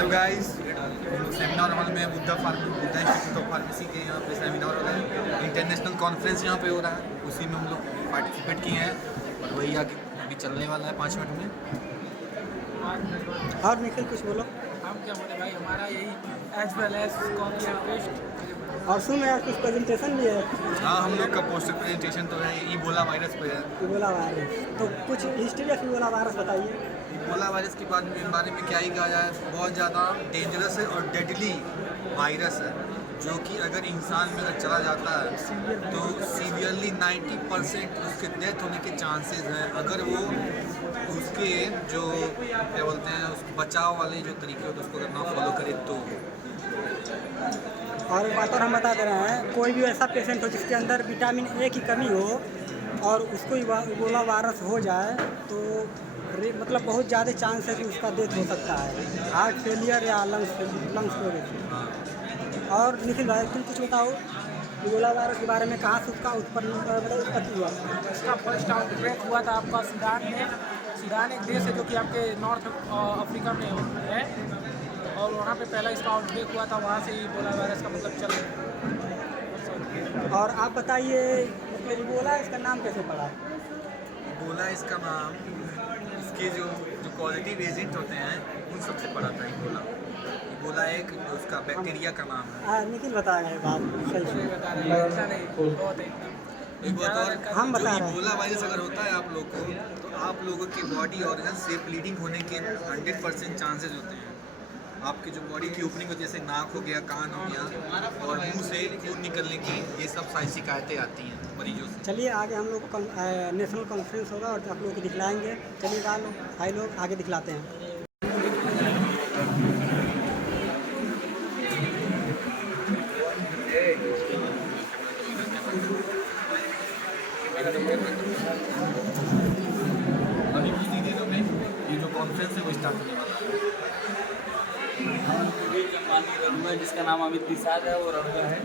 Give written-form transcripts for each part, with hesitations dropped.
Hello guys, seminar hall में Buddha institute of pharmacy के यहाँ पे सेमिनार हो रहा है। इंटरनेशनल कॉन्फ्रेंस यहाँ पे हो रहा है, उसी में हम लोग पार्टिसिपेट किए हैं और वही आगे अभी चलने वाला है 5 मिनट में। और निखिल कुछ बोलो। हम क्या बोले भाई, हमारा यही as well as copy and paste. और सुन यार कुछ प्रेजेंटेशन भी है। हाँ, हम लोग का पोस्टर प्रेजेंटेशन तो है इबोला वायरस पे है। इबोला वायरस, तो कुछ हिस्ट्री ऑफ इबोला वायरस बताइए। इबोला वायरस के बारे में क्या ही कहा जाए, बहुत ज़्यादा डेंजरस है और डेडली वायरस है, जो कि अगर इंसान में अगर चला जाता है तो सीवियरली 90% उसके डेथ होने के चांसेस हैं, अगर वो उसके जो क्या बोलते हैं उसको बचाव वाले जो तरीके होते हैं उसको अगर ना फॉलो करे तो। और एक बात और हम बता दे रहे हैं, कोई भी ऐसा पेशेंट हो जिसके अंदर विटामिन ए की कमी हो और उसको इबोला वायरस हो जाए तो मतलब बहुत ज़्यादा चांस है कि उसका डेथ हो सकता है, हार्ट फेलियर या लंग्स फेलियर। और निखिल भाई तुम कुछ बताओ इबोला वायरस के बारे में, कहाँ से उसका उत्पत्ति हुआ? इसका फर्स्ट आउटब्रेक हुआ था आपका सूडान में। सूडान एक देश है जो कि आपके नॉर्थ अफ्रीका में है और वहाँ पे पहला इसका आउटब्रेक हुआ था, वहाँ से ही इबोला वायरस का मतलब चल रहा है। और आप बताइए मतलब इबोला इसका नाम कैसे पड़ा? इबोला इसका नाम इसके जो पॉजिटिव एजेंट होते हैं उन सबसे पड़ा था। इबोला एक उसका बैक्टीरिया का नाम है। निखिल बताया है बात सही से। बता रहे हैं, ऐसा नहीं, बहुत है। एक बात और, हम बता जो रहे हैं। इबोला वायरस अगर होता है आप लोग को तो आप लोगों के बॉडी ऑर्गन से ब्लीडिंग होने के 100% चांसेस होते हैं। आपकी जो बॉडी की ओपनिंग होती है, जैसे नाक हो गया, कान हो गया और मुंह से खून निकलने की, ये सब सारी शिकायतें आती हैं मरीजों से। चलिए आगे हम लोग नेशनल कॉन्फ्रेंस होगा और आप लोग को दिखलाएंगे। चलिए भाई लोग आगे दिखलाते हैं। अभी कुछ ही दिनों में ये जो कॉन्फ्रेंस है वो स्टार्ट होने वाला है। जिसका नाम अमित निषाद है, वो रड़ुआ है।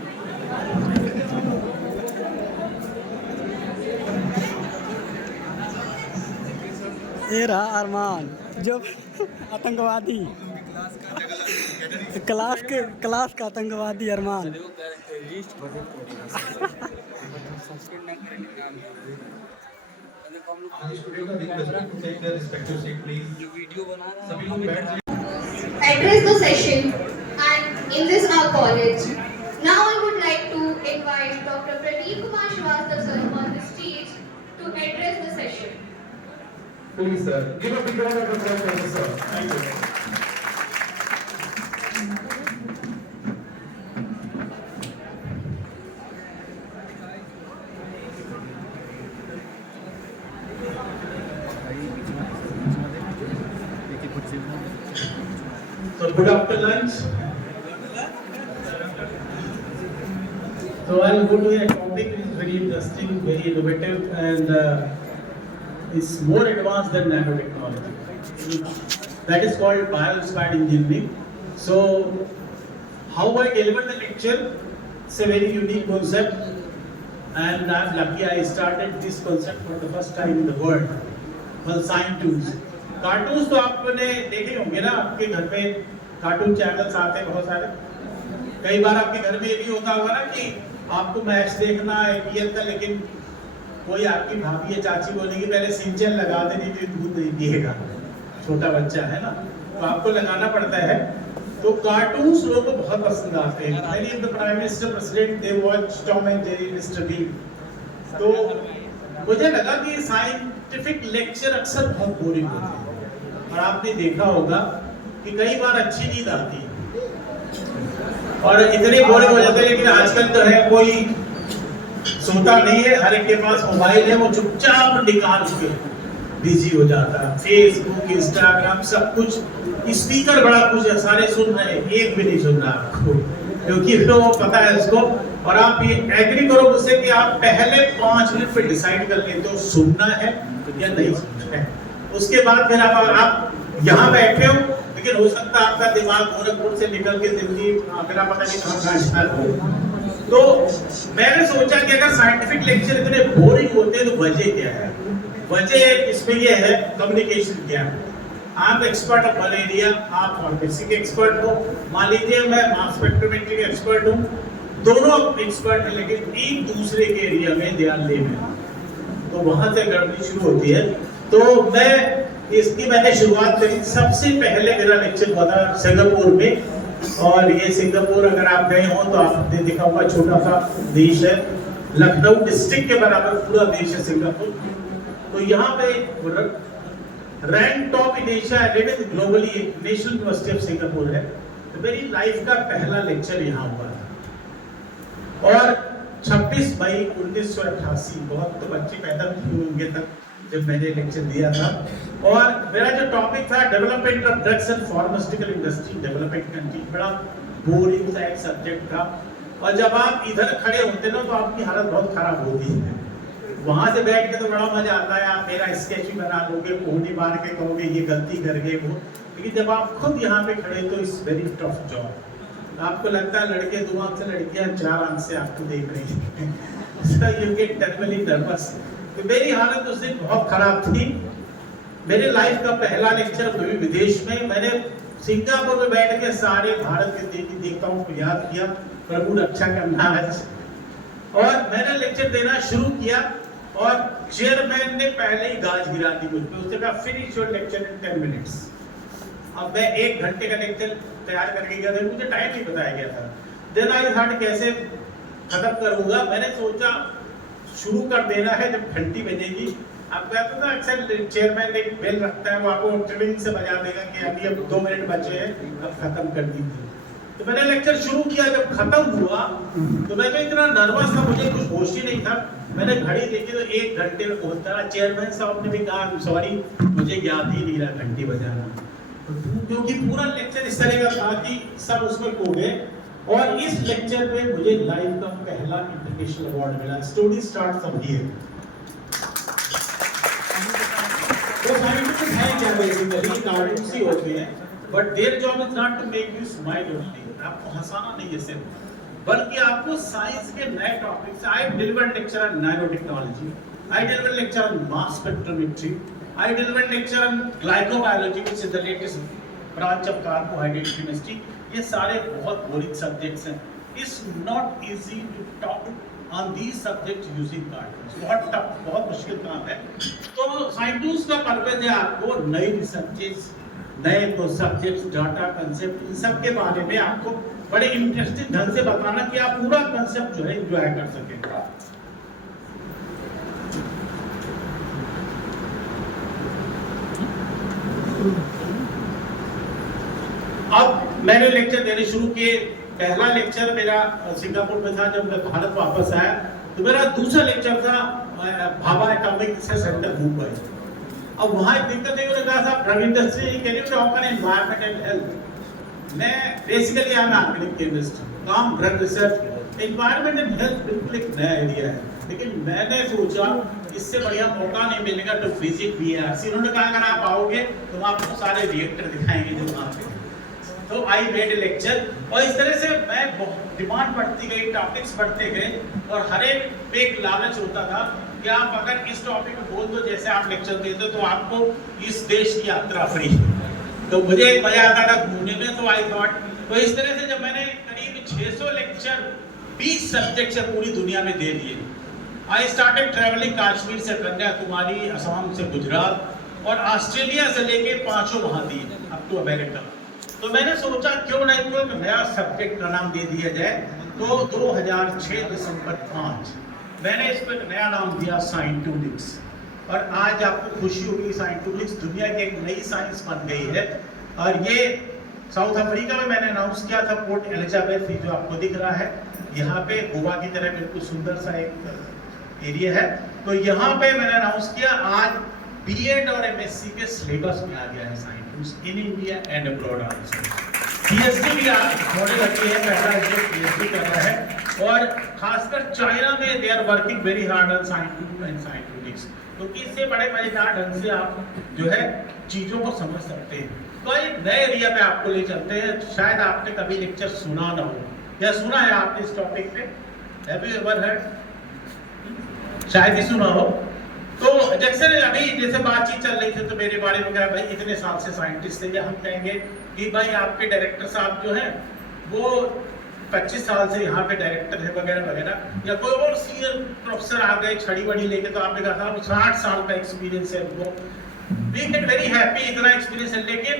ये रहा अरमान जो आतंकवादी, क्लास का आतंकवादी अरमान। Address the session and in this our college. Now I would like to invite Dr. Pradeep Kumar Srivastava sir on the stage to address the session. Please sir, give a big round of applause for the sir. Thank you. So good after lunch. So I'll go to a topic which is very interesting, very innovative, and is more advanced than nanotechnology. That is called bioinspired engineering. So how I deliver the lecture, it's a very unique concept, and I'm lucky I started this concept for the first time in the world. Well, Science Tools. Cartoons तो आपने देखे होंगे ना, आपके घर में cartoon channels आते हैं बहुत सारे। कई बार आपके घर में ये भी होता होगा ना कि आपको मैच देखना है IPL का, लेकिन कोई आपकी भाभी या चाची बोलेगी पहले सिंचन लगा दे, नहीं तो दूध नहीं पिएगा, छोटा बच्चा है ना, तो आपको लगाना पड़ता है। तो कार्टून्स लोगों को बहुत पसंद आते हैं। Many of the Prime Minister, President, they watch Tom and Jerry, Mr. Bean. तो मुझे लगा कि साइंटिफिक लेक्चर अक्सर बहुत बोरिंग होते हैं और आपने देखा होगा कि कई बार अच्छी नींद आती है और इतने बोरिंग हो जाते हैं। लेकिन आजकल तो है कोई सोता नहीं है, हर एक के पास मोबाइल है, वो चुपचाप निकाल के बिजी हो जाता है। फेसबुक, इंस्टाग्राम, सब कुछ। स्पीकर बड़ा कुछ है, सारे सुन रहे हैं, एक भी नहीं सुन रहा आपको, क्योंकि तो पता है उसको। और आप ये एग्री करो मुझसे कि आप पहले 5 मिनट पे डिसाइड कर लेते हो सुनना है या नहीं सुनना है। उसके बाद फिर आप यहाँ बैठे हो, लेकिन हो सकता है आपका दिमाग गोरखपुर से निकल के दिल्ली, फिर आप पता नहीं कहाँ हो। तो मैंने सोचा कि अगर साइंटिफिक लेक्चर इतने बोरिंग होते हैं तो वजह क्या है? वजह इसमें यह है कम्युनिकेशन गैप। आप एक्सपर्ट ऑफ मलेरिया, आप फॉरेंसिक एक्सपर्ट हो, मान लीजिए मैं मास स्पेक्ट्रोमेट्री का एक्सपर्ट हूँ, दोनों एक्सपर्ट हैं लेकिन एक दूसरे के एरिया में ध्यान ले में, तो वहां से गड़बड़ी शुरू होती है। तो मैंने शुरुआत करी, सबसे पहले मेरा लेक्चर हुआ था सिंगापुर में, और ये सिंगापुर अगर आप गए हो तो आपने देखा होगा, छोटा सा देश है, लखनऊ डिस्ट्रिक्ट के बराबर पूरा देश है सिंगापुर। तो यहाँ पे rank top in Asia 11th globally national university of Singapore है। तो मेरी लाइफ का पहला लेक्चर यहाँ हुआ था, और 26 मई 1988, बहुत तो बच्चे पैदा नहीं होंगे तब जब मैंने लेक्चर दिया था। और मेरा जो टॉपिक था development of drugs and pharmaceutical industry, developing country, बड़ा बोरिंग सा एक सब्जेक्ट था। और जब आप इधर खड़े होते ना तो आपकी हालत बहुत खराब होती है। वहां से बैठ के तो बड़ा मजा आता है, आप मेरा स्केच भी बना लोगे, कोहनी मार के कहोगे ये गलती कर गए वो, लेकिन जब आप खुद यहाँ पे खड़े तो इट्स वेरी टफ जॉब। आपको लगता है लड़के 2 आंख से, लड़कियां 4 आंख से आपको देख रही हैं। So you get terribly nervous। तो मेरी हालत उस दिन बहुत खराब थी। मेरे लाइफ का पहला लेक्चर विदेश में, मैंने सिंगापुर में बैठ के सारे भारत के देवी देवताओं को याद किया, प्रभु रक्षा करना आज, और मैंने लेक्चर देना शुरू किया। और चेयरमैन ने पहले ही गाज गिरा दी मुझ पे, उसने कहा finish your lecture in 10 minutes. अब मैं 1 घंटे का लेक्चर तैयार करके गया था, मुझे टाइम नहीं बताया गया था। देन आई थॉट कैसे खत्म करूंगा, मैंने सोचा शुरू कर देना है जब घंटी बजेगी। अब कहता था अक्सर चेयरमैन एक बेल रखता है, वो आपको ट्रिमिंग से बजा देगा कि अभी अब 2 मिनट बचे हैं, अब खत्म कर दीजिए। तो मैंने लेक्चर शुरू किया, जब खत्म हुआ तो मैं तो इतना नर्वस था, मुझे कुछ होश ही नहीं था। मैंने घड़ी देखी तो 1 घंटे में पहुंचता रहा। चेयरमैन साहब ने भी कहा सॉरी मुझे याद ही नहीं रहा घंटी बजाना, क्योंकि पूरा लेक्चर इस तरह का था कि सब उसमें खो गए। और इस लेक्चर पे मुझे लाइफ का पहला इंटरनेशनल अवार्ड मिला। Story start from here. तो साइंटिस्ट हैं क्या बेसिकली, कार्टून्स ही होते हैं, but their job is not to make you smile only, आपको हंसाना नहीं है सिर्फ, बल्कि आपको साइंस के नए topics. I delivered lecture on nano technology, I delivered lecture on mass spectrometry, I delivered lecture on glycobiology which is the latest branch of carbohydrate chemistry. ये सारे बहुत बोरिंग सब्जेक्ट्स हैं। It's not easy to talk on these subjects using cartoons, बहुत tough, बहुत मुश्किल काम है। तो साइंटिस्ट का पर्पस है आपको नई रिसर्चेस, नए सब्जेक्ट्स, डाटा, कंसेप्ट, इन सब के बारे में आपको बड़े इंटरेस्टिंग ढंग से बताना कि आप पूरा कंसेप्ट जो है एंजॉय कर सकें। अब मैंने लेक्चर देने शुरू किए। पहला लेक्चर मेरा सिंगापुर में था, जब मैं भारत वापस आया तो मेरा दूसरा लेक्चर था भाभा एटॉमिक सेंटर मुंबई। अब वहाँ एक दिक्कत है, उन्होंने कहा था drug industry can you talk on environment and health. मैं basically I am organic chemist, काम drug research, environment and health बिल्कुल एक नया एरिया है, लेकिन मैंने सोचा इससे बढ़िया मौका नहीं मिलेगा टू विजिट बीआरसी। उन्होंने कहा अगर आप आओगे तो हम आपको सारे रिएक्टर दिखाएंगे जो वहाँ पे। तो आई मेड ए लेक्चर, और इस तरह से मैं डिमांड बढ़ती गई, टॉपिक्स बढ़ते गए, और हर एक पे एक लालच होता था कि आप अगर इस टॉपिक में बोल दो जैसे आप लेक्चर देते तो आपको इस देश की यात्रा फ्री। तो मुझे मजा आता था घूमने में, तो आई थॉट, तो इस तरह से जब मैंने करीब 600 लेक्चर 20 सब्जेक्ट से पूरी दुनिया में दे दिए। आई स्टार्टेड ट्रैवलिंग कश्मीर से कन्याकुमारी, असम से गुजरात, और ऑस्ट्रेलिया से लेके 5 महाद्वीप अप टू अमेरिका। तो मैंने सोचा क्यों नहीं कोई नया सब्जेक्ट का नाम दे दिया जाए। तो 2006 दिसंबर 5 मैंने इसको एक नया नाम दिया साइंटूलिक्स। और आज आपको खुशी होगी, साइंटूलिक्स दुनिया की एक नई साइंस बन गई है। और ये साउथ अफ्रीका में मैंने अनाउंस किया था, पोर्ट एलिजाबेथ, जो आपको दिख रहा है यहाँ पे, गोवा की तरह बिल्कुल सुंदर सा एक एरिया है। तो यहाँ पे मैंने अनाउंस किया, आज बीएड और एमएससी के सिलेबस में आ गया है science in India and abroad also. PhD भी होने लगी है, पहला जो पीएचडी कर रहा है, और खासकर चाइना में they are working very hard on scientific and scientifics, क्योंकि इससे बड़े मजेदार ढंग से आप जो है चीजों को समझ सकते हैं। तो एक नए एरिया पे आपको ले चलते हैं। शायद आपने कभी लेक्चर सुना ना हो, या सुना है आपने इस टॉपिक पे? Have you ever heard? शायद ही सुना हो। तो जैसे अभी जैसे बातचीत चल रही थी तो मेरे बारे में कहा भाई इतने साल से साइंटिस्ट थे, या हम कहेंगे कि भाई आपके डायरेक्टर साहब जो हैं वो 25 साल से यहाँ पे डायरेक्टर है वगैरह वगैरह, या कोई और सीनियर प्रोफेसर आ गए छड़ी बड़ी लेके, तो आपने कहा था 60 साल का एक्सपीरियंस है उनको। वी गेट वेरी हैप्पी, इतना एक्सपीरियंस है। लेकिन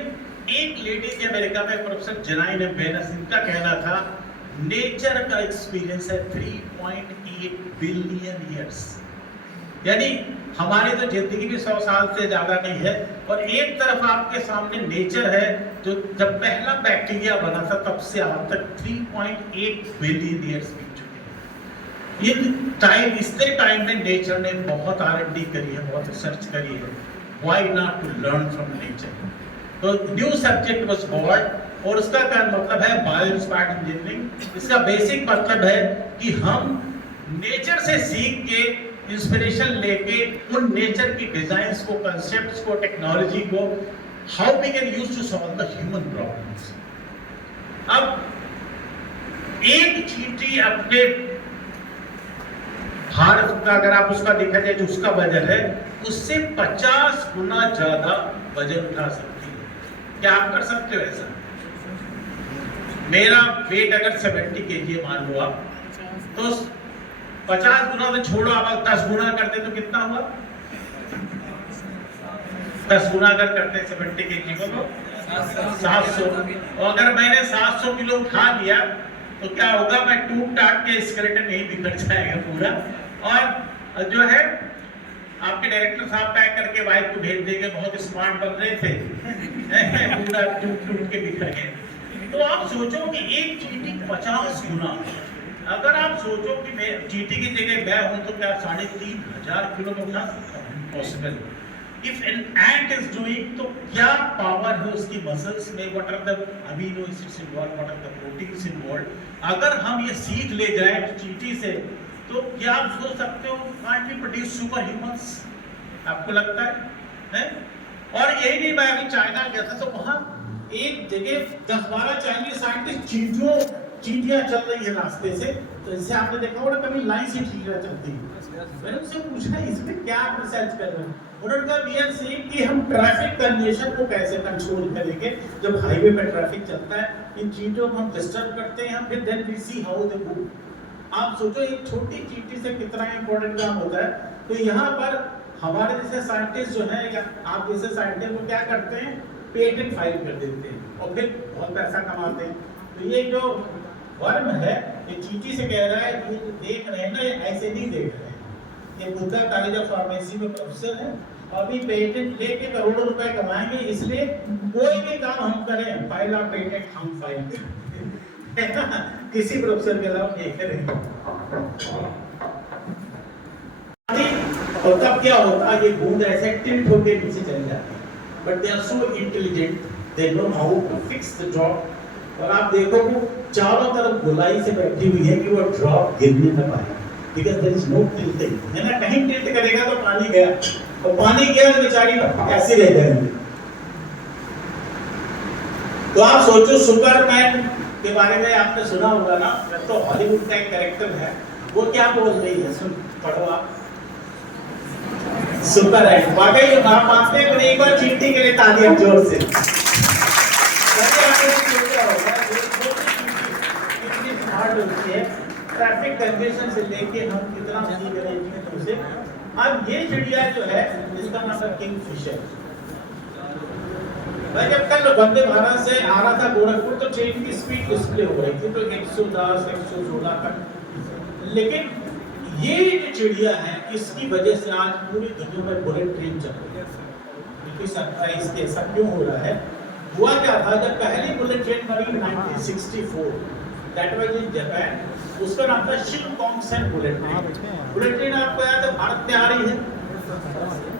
एक लेडी थी अमेरिका में, प्रोफेसर जेनाइन बेनस, इनका कहना था नेचर का एक्सपीरियंस है 3.8 बिलियन ईयर्स, यानी हमारी तो जिंदगी भी 100 साल से ज्यादा नहीं है। और एक तरफ आपके सामने नेचर है, जो जब पहला बैक्टीरिया बना था तब से आज तक 3.8 बिलियन ईयर्स बीत चुके हैं। इतने टाइम में नेचर ने बहुत R&D करी है, बहुत रिसर्च करी है। Why not to learn from nature? तो न्यू सब्जेक्ट वाज बॉर्न, और उसका क्या मतलब है? Bio inspired engineering. इसका बेसिक मतलब है कि हम नेचर से सीख के, इंस्पिरेशन लेके, उन नेचर की डिजाइन्स को, कंसेप्ट्स को, टेक्नोलॉजी को, how we can use to solve the human problems. अब एक चींटी अपने भारत का अगर आप उसका देखा जाए जो उसका वजन है, उससे 50 गुना ज्यादा वजन उठा सकती है। क्या आप कर सकते हो ऐसा? मेरा वेट अगर 70 kg मान लो आप, तो 50 गुना तो छोड़ो, आप 10 गुना करते तो कितना हुआ? 10 गुना अगर करते 70 kg को तो 700। और अगर मैंने 700 किलो उठा लिया तो क्या होगा? मैं टूट टाट के स्केलेटन नहीं बिगड़ जाएगा पूरा। और जो है आपके डायरेक्टर साहब पैक करके वाइफ को भेज देंगे, बहुत स्मार्ट बन रहे थे पूरा टूट के बिखर गए। तो आप सोचो कि एक चींटी 50 गुना, अगर आप सोचो कि मैं चींटी की जगह मैं हूं तो क्या 3500 किलो में उठा सकता हूं? Possible. If an ant is doing, तो क्या पावर है उसकी मसल्स में? What are the amino acids involve, what are the proteins involve? अगर हम ये सीख ले जाए चींटी से, तो क्या आप सोच सकते हो can't we produce super humans? आपको लगता है? और यही नहीं, मैं अभी चाइना गया था तो वहां एक जगह 10-12 चाइनीज साइंटिस्ट चींटियां चल रही है रास्ते से, तो इससे आपने देखा होगा कभी लाइन से चींटियां चलती है। मैंने उनसे पूछा इसमें क्या आप रिसर्च कर रहे हैं? उन्होंने कहा वी आर सीइंग कि हम ट्रैफिक कंजेशन को कैसे कंट्रोल करेंगे। जब हाईवे पे ट्रैफिक चलता है, इन चींटियों को हम डिस्टर्ब करते हैं, फिर then we see how they move. आप सोचो एक छोटी चींटी से कितना इंपॉर्टेंट काम होता है। तो यहाँ पर हमारे जैसे साइंटिस्ट जो है, या आप जैसे साइंटिस्ट वो क्या करते हैं? पेटेंट फाइल कर देते हैं और फिर बहुत पैसा कमाते हैं। तो ये जो वर्म है, ये चींटी से कह रहा है कि देख रहे हैं ना, ये ऐसे नहीं देख रहे हैं। ये बुद्धा कॉलेज ऑफ फार्मेसी में प्रोफेसर है, अभी पेटेंट लेके करोड़ों रुपए कमाएंगे। इसलिए कोई भी काम हम करें, पहला पेटेंट हम फाइल करें किसी प्रोफेसर के अलावा नहीं करेंगे। और तब क्या होता है? ये बूंद ऐसे टिल्ट होकर नीचे चली जाती है। But they are so intelligent, they know how to fix the drop. और आप देखो वो चारों तरफ गोलाई से बैठी हुई है कि वो ड्रॉप गिरने न पाए, because there is no tilting, है ना? कहीं टिल्ट करेगा तो पानी गया, और पानी गया तो बेचारी कैसे रह जाएंगे। तो आप सोचो सुपरमैन के बारे में आपने सुना होगा ना, तो हॉलीवुड का एक कैरेक्टर है, वो क्या बोल रही है? सुन पढ़ो आप। सुपर है वाकई, आप मानते हैं? एक बार चींटी के लिए तालियां जोर से। ट्रैफिक कंजेशन से लेके हम कितना सीख रहे हैं तुमसे। अब ये चिड़िया जो है, इसका नाम है किंगफिशर। मैं जब कल वंदे भारत से आ रहा था गोरखपुर, तो ट्रेन की स्पीड डिस्प्ले हो रही थी, तो 110 116 तक। लेकिन ये जो चिड़िया है, इसकी वजह से आज पूरी दुनिया में बुलेट ट्रेन चल रही है। क्योंकि सरप्राइज के ऐसा क्यों हो रहा है? हुआ क्या था, जब पहली बुलेट ट्रेन बनी 1964, दैट वाज इन जापान। उसका नाम था Shinkansen bullet train. Bullet train आपको याद है भारत में आ रही है,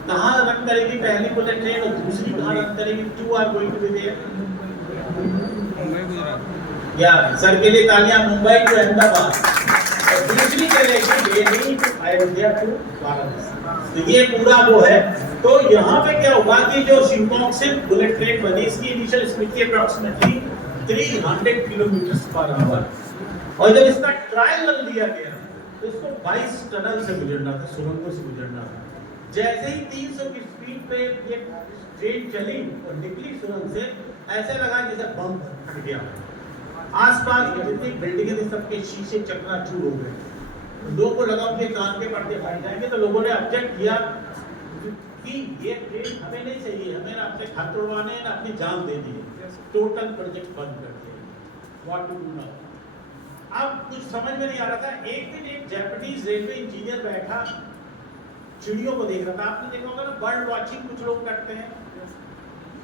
कहाँ रन करेगी पहली बुलेट ट्रेन और दूसरी कहाँ रन करेगी? 2 are going to be there. या सर के लिए तालियां। मुंबई टू अहमदाबाद, और दूसरी चलेगी दिल्ली टू अयोध्या टू वाराणसी। तो ये पूरा वो है। तो यहाँ पे क्या हुआ कि जो शिनकानसेन बुलेट ट्रेन बनी, इसकी इनिशियल स्पीड थी अप्रॉक्सीमेटली 300 किलोमीटर पर आवर। और जब इसका ट्रायल रन लिया गया तो इसको 22 टनल से गुजरना था, सुरंगों से गुजरना था। जैसे ही 300 की स्पीड पे ये ट्रेन चली और निकली सुरंग से, ऐसे लगा जैसे बम फट गया। आसपास की जितनी बिल्डिंगें थी सबके शीशे चकनाचूर हो गए। लोगों को लगा उनके कान के पर्दे फट जाएंगे, तो लोगों ने ऑब्जेक्ट किया कि ये ट्रेन हमें नहीं चाहिए, हमें ना अपने घर तोड़वाने हैं ना अपनी जान देनी है, टोटल प्रोजेक्ट बंद कर दिया। What to do now? अब कुछ समझ में नहीं आ रहा था। एक दिन एक जापानीज रेलवे इंजीनियर बैठा चिड़ियों को देख रहा था। आपने देखा होगा ना बर्ड वॉचिंग कुछ लोग करते हैं,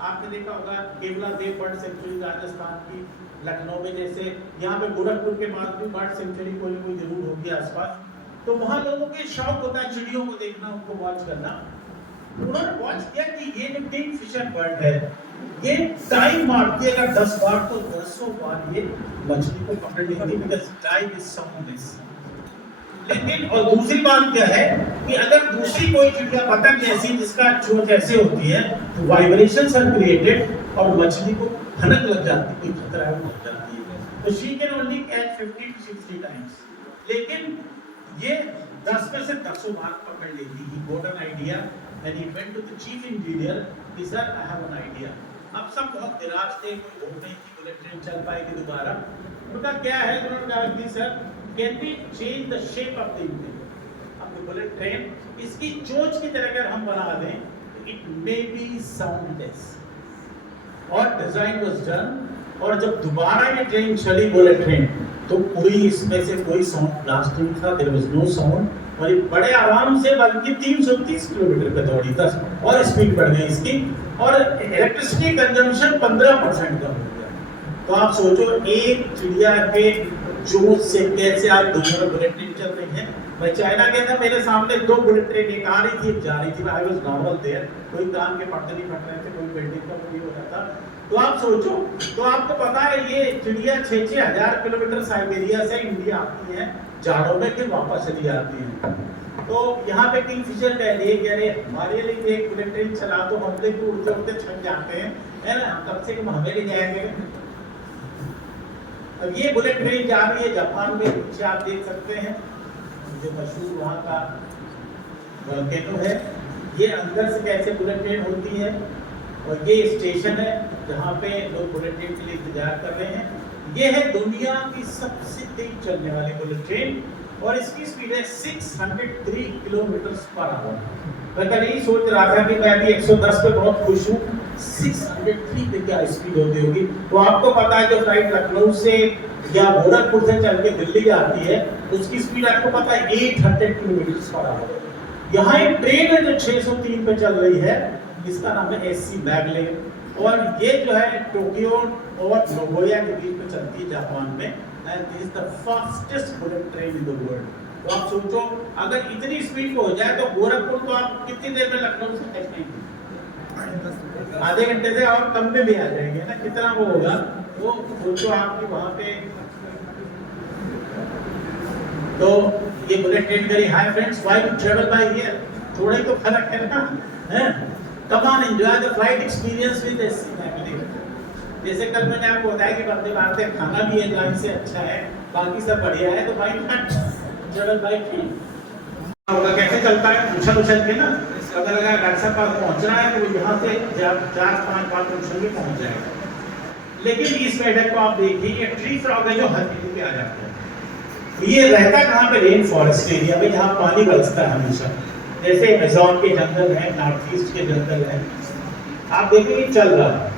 आपने देखा होगा केवला देव बर्ड सेंचुरी राजस्थान की, लखनऊ में जैसे यहाँ पे गोरखपुर के पास भी बर्ड सेंचुरी कोई कोई जरूर होगी आसपास। तो वहाँ लोगों के शौक होता है चिड़ियों को देखना, उनको वॉच करना। उन्होंने वॉच किया कि ये जो किंग फिशर बर्ड है ये टाइम मारती है, अगर 10 बार तो 10 बार ये मछली को पकड़ लेती है, बिकॉज़ टाइम इज साउंडलेस। लेकिन और दूसरी बात क्या है कि अगर दूसरी कोई चिड़िया पतंग जैसी जिसका चोंच ऐसे होती है तो वाइब्रेशंस आर क्रिएटेड और मछली को भनक लग जाती है, कोई खतरा है हो जाती है। तो she can only catch 50 to 60 times, लेकिन ये 10 में से 10 बार पकड़ लेती। He got an idea and he went to the chief engineer कि sir I have an idea. अब सब बहुत निराश थे, कोई होप नहीं कि बुलेट ट्रेन चल पाएगी दोबारा। उनका क्या है, उन्होंने कहा कि sir can we change the shape of the engine, अब द बुलेट ट्रेन इसकी चोंच की तरह अगर हम बना दें तो इट मे बी साउंडलेस। और डिजाइन वाज डन, और जब दोबारा ये ट्रेन चली बुलेट ट्रेन तो कोई इसमें से कोई साउंड ब्लास्ट नहीं था, देयर वाज नो साउंड, और ये बड़े आराम से बल्कि 330 किलोमीटर पे दौड़ी 10 और स्पीड बढ़ गई इसकी, और इलेक्ट्रिसिटी कंजम्पशन 15% कम हो गया। तो आप सोचो एक चिड़िया के चोंच से कैसे आप दुनिया में बुलेट ट्रेन चल रही है। मैं चाइना गया था, मेरे सामने 2 बुलेट ट्रेन, एक आ रही थी एक जा रही थी, आई वाज नॉर्मल देयर, कोई कान के पर्दे नहीं फट रहे थे, कोई बिल्डिंग का कोई हो रहा था। तो आप सोचो, तो आपको पता है ये चिड़िया 6-6 हजार किलोमीटर साइबेरिया से इंडिया आती है जाड़ों में, फिर वापस चली जाती है। तो यहाँ पे किंगफिशर कह रही है कि अरे हमारे लिए एक बुलेट ट्रेन चला तो हम लोग उड़ते उड़ते थक जाते हैं, है ना, कम से कम हमें ले जाएंगे। अब ये बुलेट ट्रेन जा रही है जापान में, पीछे आप देख सकते हैं जो मशहूर वहाँ का वोल्केनो है। ये अंदर से कैसे बुलेट ट्रेन होती है, और ये स्टेशन है जहाँ पे लोग बुलेट ट्रेन के लिए इंतजार कर रहे हैं। ये है दुनिया की सबसे तेज चलने वाली बुलेट ट्रेन, और इसकी स्पीड है 603 किलोमीटर पर आवर। मैं कल यही सोच रहा था कि मैं अभी 110 पे बहुत खुश हूँ, 603 पे क्या स्पीड होती होगी। तो आपको पता है जो फ्लाइट लखनऊ से या गोरखपुर से चल के दिल्ली जाती है उसकी स्पीड आपको पता है 800 किलोमीटर पर आवर। यहाँ एक ट्रेन है जो 603 पे चल रही है, इसका नाम है SC मैगलेव, और ये जो है टोक्यो और नगोया के बीच में चलती है जापान में, and this is the fastest bullet train in the world. तो आप सोचो अगर इतनी स्पीड पे हो जाए तो गोरखपुर तो आप कितनी देर में लखनऊ से टच नहीं, आधे घंटे से और कम में भी आ जाएंगे ना, कितना वो होगा। वो सोचो आपकी वहां पे। तो ये बुलेट ट्रेन करी। Hi friends, why to travel by here, थोड़ा ही तो फर्क है ना, हैं। Come on enjoy the flight experience with SC maglev. जैसे कल मैंने आपको बताया कि वंदे भारत खाना भी एयरलाइन से अच्छा है, बाकी सब बढ़िया है, तो भाई ट्रैवल बाय ट्रेन होगा। कैसे चलता है, उछल उछल के ना, अगर घर से पास पहुंचना है तो यहाँ से 4-5 बार उछल के पहुंच जाएगा। लेकिन इस मेढक को आप देखिए, ये ट्री फ्रॉग है जो हर किसी पे आ जाता है। ये रहता कहाँ पे, रेन फॉरेस्ट एरिया में, जहाँ पानी बरसता है हमेशा, जैसे अमेज़न के जंगल है, नॉर्थ ईस्ट के जंगल है। आप देखिए चल रहा है,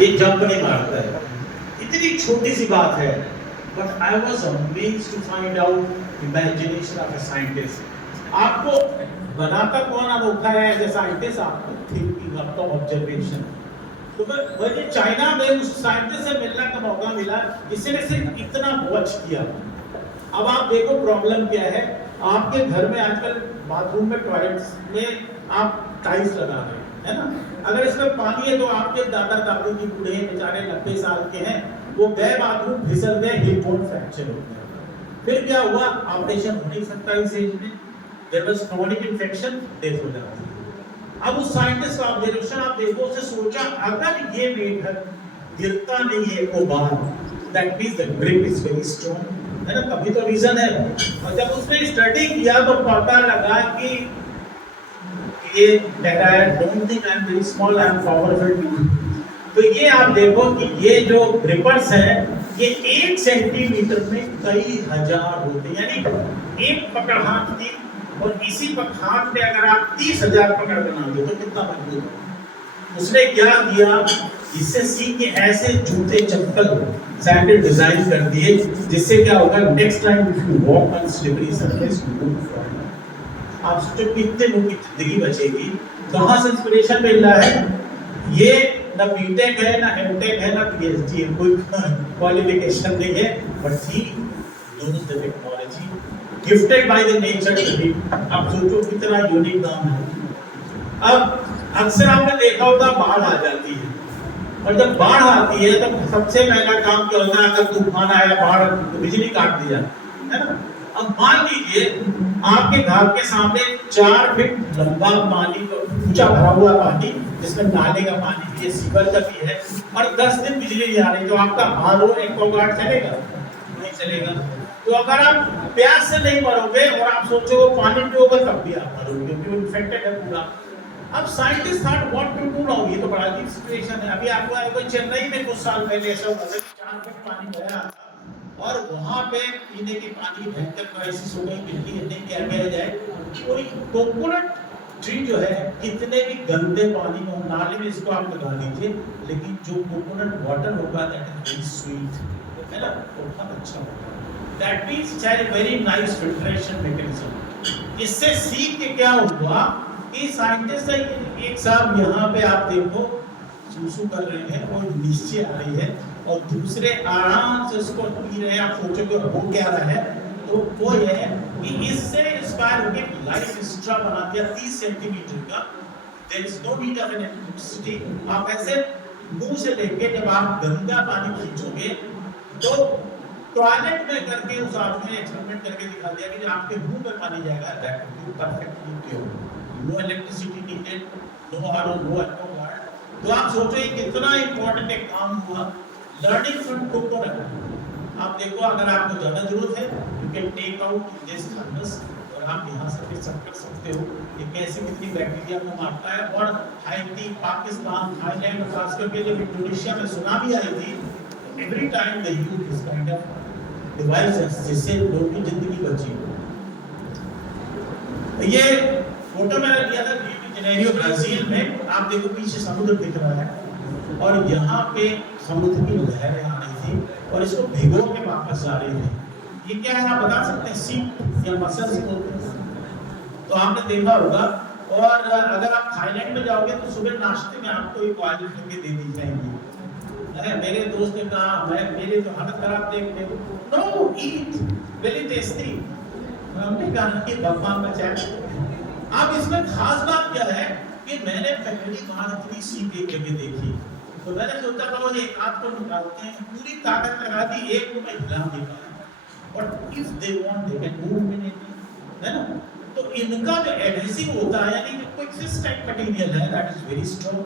ये जंप नहीं मारता है, इतनी छोटी सी बात है, but I was amazed to find out imagination of a scientist. आपको बनाता कौन अनोखा है एज ए साइंटिस्ट, आपको थिंकिंग, आपका ऑब्जर्वेशन। तो मुझे चाइना में उस साइंटिस्ट से मिलने का मौका मिला जिसने सिर्फ इतना वॉच किया। अब आप देखो प्रॉब्लम क्या है, आपके घर में आजकल बाथरूम में टॉयलेट्स में आप टाइल्स लगा रहे हैं, है ना, अगर इसमें पानी है तो आपके दादा दादी जी बूढ़े बेचारे 90 साल के हैं, वो गए बाथरूम, फिसल गए, हिप बोन फ्रैक्चर हो गया। फिर क्या हुआ, ऑपरेशन हो नहीं सकता इस एज में, there was chronic infection, death हो जाती है। अब उस साइंटिस्ट का ऑब्जर्वेशन आप देखो, उसने सोचा अगर ये मेढक गिरता नहीं है को बार, that means the grip is very strong है ना, तभी तो रीजन है। और जब उसने स्टडी किया तो पता लगा कि ये कहता है don't think I am very small, I am powerful. तो ये आप देखो कि ये जो ग्रिपर्स है ये 1 सेंटीमीटर में कई हजार होते हैं, यानी एक पकड़ हाथ की, और इसी हाथ में अगर आप 30,000 पकड़ बना दो तो कितना मजबूत है। उसने क्या किया, इससे सीख के ऐसे जूते चप्पल साइंटिस्ट डिजाइन कर दिए जिससे क्या होगा, next time if you walk on slippery surface you don't fall. आप सोचो कितने लोगों की जिंदगी बचेगी। कहाँ से इंस्पिरेशन मिल रहा है? ये ना बीटेक है, ना एमटेक है, ना पीएचडी है, कोई क्वालिफिकेशन नहीं है, but he use the technology gifted by the nature. आप सोचो कितना यूनिक काम है। अब अक्सर आपने देखा होगा बाढ़ आ जाती है, और जब बाढ़ आती है तो सबसे पहला काम क्या होता है, अगर तूफान आया, बाढ़, तो बिजली काट दी जाती है ना। अब मान लीजिए आपके घर के सामने 4 फीट लंबा पानी, ऊंचा भरा हुआ पानी, जिसमें नाले का पानी भी है, सीवर का भी है, और 10 दिन बिजली नहीं आ रही, तो आपका RO एक्वागार्ड चलेगा? नहीं चलेगा। तो अगर आप प्यास से नहीं मरोगे और आप सोचो पानी पियोगे तब भी आप मरोगे, क्योंकि वो इन्फेक्टेड है पूरा। अब scientist thought what to do now. ये तो बड़ा अजीब सिचुएशन है। अभी आपको चेन्नई में कुछ साल पहले ऐसा हुआ था, 4 फीट पानी भरा और वहां पे पीने की पानी भयंकर क्राइसिस हो गई, बिजली नहीं, क्या किया जाए। कोई कोकोनट ट्री जो है, कितने भी गंदे पानी में, नाले में इसको आप लगा दीजिए, लेकिन जो कोकोनट वाटर होगा दैट इज वेरी स्वीट, है ना, बहुत अच्छा होगा। That means it has a very nice filtration mechanism. इससे सीख के क्या हुआ कि साइंटिस्ट एक साहब यहाँ पे आप देखो सुसु कर रहे हैं और नीचे आ रही है, और दूसरे आराम से उसको पी रहे हैं। आप सोचोगे हो क्या रहा है, तो वो ये है कि इससे इंस्पायर होकर लाइफ स्ट्रा बना दिया 30 सेंटीमीटर का। There is no need of an electricity. आप ऐसे मुंह से लेके जब आप गंदा पानी खींचोगे तो टॉयलेट में करके उस आदमी ने एक्सपेरिमेंट करके दिखा दिया कि आपके मुंह में पानी जाएगा, that will be perfectly pure, no electricity needed, no RO, no Aquaguard. तो आप सोचो ये कितना इंपॉर्टेंट एक काम हुआ, लर्निंग फ्रॉम कोकोनट। आप देखो अगर आपको ज्यादा जरूरत है you can take out this thermos, और आप यहाँ से फिर सब कर सकते हो। ये कैसे कितनी बैक्टीरिया को मारता है। और हाइती, पाकिस्तान, थाईलैंड, खास करके जब इंडोनेशिया में सुनामी आई थी, every time they use this kind of devices जिससे लोगों की जिंदगी बची। ये फोटो मैंने लिया था जेनेरियो ब्राजील में। आप देखो पीछे समुद्र दिख रहा है, और यहाँ पे समुद्र की लहरें आ रही थी और इसको भिगो के वापस जा रही थी। ये क्या है आप बता सकते हैं? सीप या मसल्स बोलते हैं। तो आपने देखा होगा। और अगर आप थाईलैंड में जाओगे तो सुबह नाश्ते में आपको एक ऑयल करके दे दी जाएगी। अरे मेरे दोस्त ने कहा, मैं मेरे तो हालत खराब देख के, नो ईट वेरी टेस्टी। हमने कहा कि भगवान बचाए। अब इसमें खास बात क्या है कि मैंने पहली बार इतनी सीप एक जगह देखी, तो मैंने सोचा था वो एक हाथ को निकालते हैं, पूरी ताकत लगा दी, एक को मैं हिला नहीं पाया। But if they want they can move immediately, है ना। तो इनका जो एडहेसिव होता है, यानी जो कोएक्सिस्टेंट मटेरियल है, दैट इज वेरी स्ट्रांग,